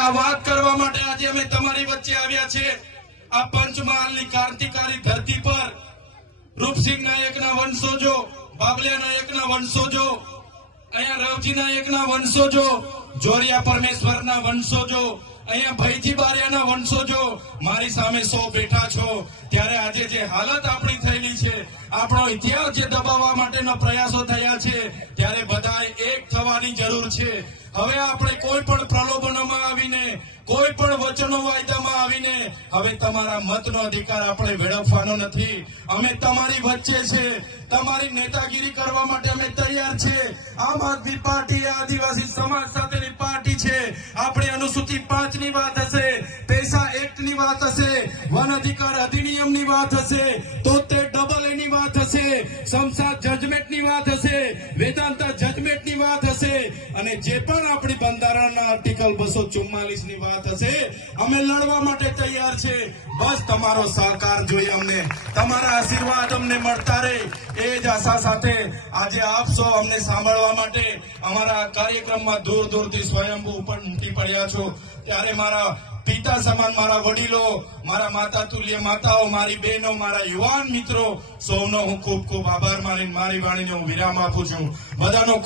આ વાત કરવા માટે આજે અમે તમારી વચ્ચે આવ્યા છે। આ પંચમહાલની ક્રાંતિકારી ધરતી પર રૂપસિંહ નાયકના વંશજો, બાબલિયા નાયકના વંશજો, અહીંયા રવજી નાયકના વંશજો, જોરિયા પરમેશ્વરના વંશજો, અહીંયા ભૈજી બારિયાના વંશજો મારી સામે 100 બેઠા છો। ત્યારે આજે જે હાલત આપણી થયેલી છે, આપણો ઇતિહાસ જે દબાવવા માટેના પ્રયાસો થયા છે, ત્યારે બધાએ એક થવાની જરૂર છે। હવે આપણે કોઈ પણ પ્રલોભનોમાં આવીને, કોઈ પણ વચનો વાયદામાં આવીને હવે તમારા મતનો અધિકાર આપણે વેડફવાનો નથી। અમે તમારી વચ્ચે છે, તમારી નેતાગીરી કરવા માટે અમે તૈયાર છે। આમ આદમી પાર્ટી આદિવાસી સમાજ સાથેની પાર્ટી છે। આપણે અનુસૂચિ 5 ની વાત હશે, પૈસા એક્ટ ની વાત હશે, વન અધિકાર અધિનિયમ ની વાત હશે, 73AA ની વાત હશે, સંસદ જજમેન્ટ ની વાત હશે, વેદાંતા જજમેન્ટ ની વાત હશે, અને જે પણ આપણી બંધારણના આર્ટિકલ 244 ની વાત હશે, અમે લડવા માટે તૈયાર છે। બસ તમારો સહકાર જોઈએ, અમને તમારા આશીર્વાદ અમને મળતા રહે એ જ આશા સાથે આજે આપ સૌ અમને સાંભળવા માટે અમારા કાર્યક્રમમાં દૂર દૂરથી સ્વયંભૂ પણ ઉમટી પડ્યા છો। ત્યારે મારા પિતા સમાન મારા વડીલો, મારા માતા તુલ્ય માતાઓ, મારી બહેનો, મારા યુવાન મિત્રો સૌનો હું ખૂબ ખૂબ આભાર માની મારી વાણીને હું વિરામ આપું છું। બધાનો